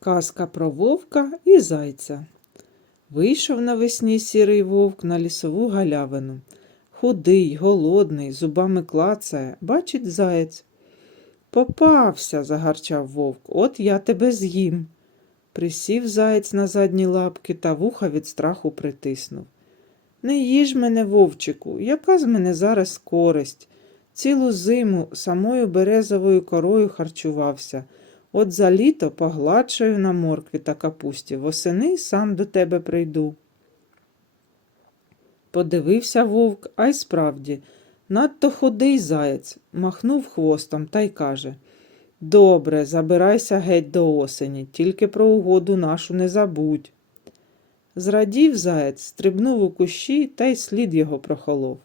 Казка про вовка і зайця. Вийшов навесні сірий вовк на лісову галявину. Худий, голодний, зубами клацає, бачить заєць. Попався, загарчав вовк, от я тебе з'їм. Присів заєць на задні лапки та вуха від страху притиснув. Не їж мене, вовчику, яка з мене зараз користь? Цілу зиму самою березовою корою харчувався. От за літо погладшаю на моркві та капусті, восени сам до тебе прийду. Подивився вовк, а й справді, надто худий заєць, махнув хвостом та й каже Добре, забирайся геть до осені, тільки про угоду нашу не забудь. Зрадів заєць, стрибнув у кущі та й слід його прохолов.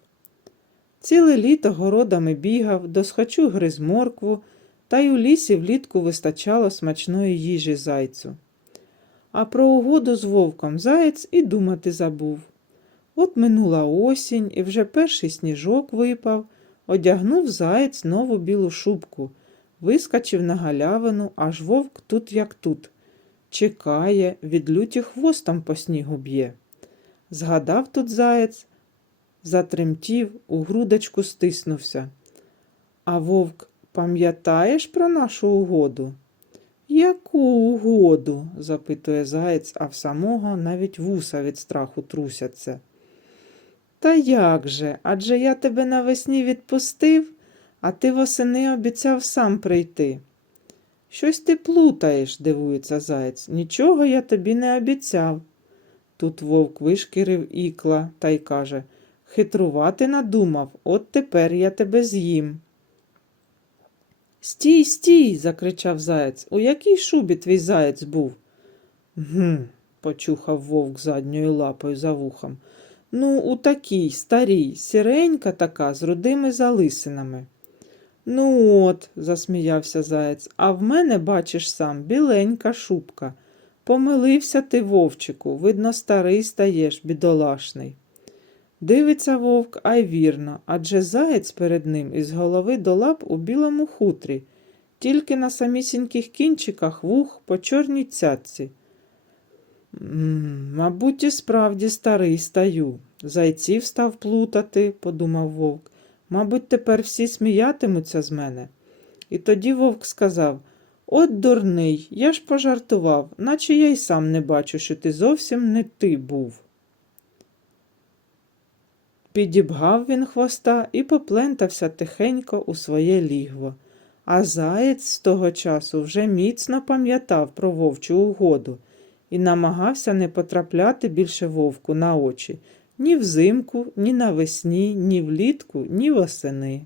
Ціле літо городами бігав, досхочу гриз моркву, та й у лісі влітку вистачало смачної їжі зайцю. А про угоду з вовком заєць і думати забув. От минула осінь, і вже перший сніжок випав, одягнув заєць нову білу шубку, вискочив на галявину, аж вовк тут як тут. Чекає, від люті хвостом по снігу б'є. Згадав тут заєць, затремтів, у грудочку стиснувся. А вовк, пам'ятаєш про нашу угоду? Яку угоду? запитує заєць, а в самого навіть вуса від страху трусяться. Та як же? Адже я тебе навесні відпустив, а ти восени обіцяв сам прийти. Щось ти плутаєш, дивується заєць. Нічого я тобі не обіцяв. Тут вовк вишкірив ікла та й каже Хитрувати надумав, от тепер я тебе з'їм. Стій, стій, закричав заєць. У якій шубі твій заєць був? Гм, почухав вовк задньою лапою за вухом. Ну, у такій старій, сіренька така, з рудими залисинами. Ну от, засміявся заєць, а в мене, бачиш сам, біленька шубка. Помилився ти, вовчику, видно, старий стаєш, бідолашний. Дивиться вовк, а й вірно, адже заєць перед ним із голови до лап у білому хутрі, тільки на самісіньких кінчиках вух по чорній цятці. «М, Мабуть, і справді старий стаю. Зайців став плутати, подумав вовк. Мабуть, тепер всі сміятимуться з мене. І тоді вовк сказав От дурний, я ж пожартував, наче я й сам не бачу, що ти зовсім не ти був. Підібгав він хвоста і поплентався тихенько у своє лігво. А заєць з того часу вже міцно пам'ятав про вовчу угоду і намагався не потрапляти більше вовку на очі ні взимку, ні навесні, ні влітку, ні восени.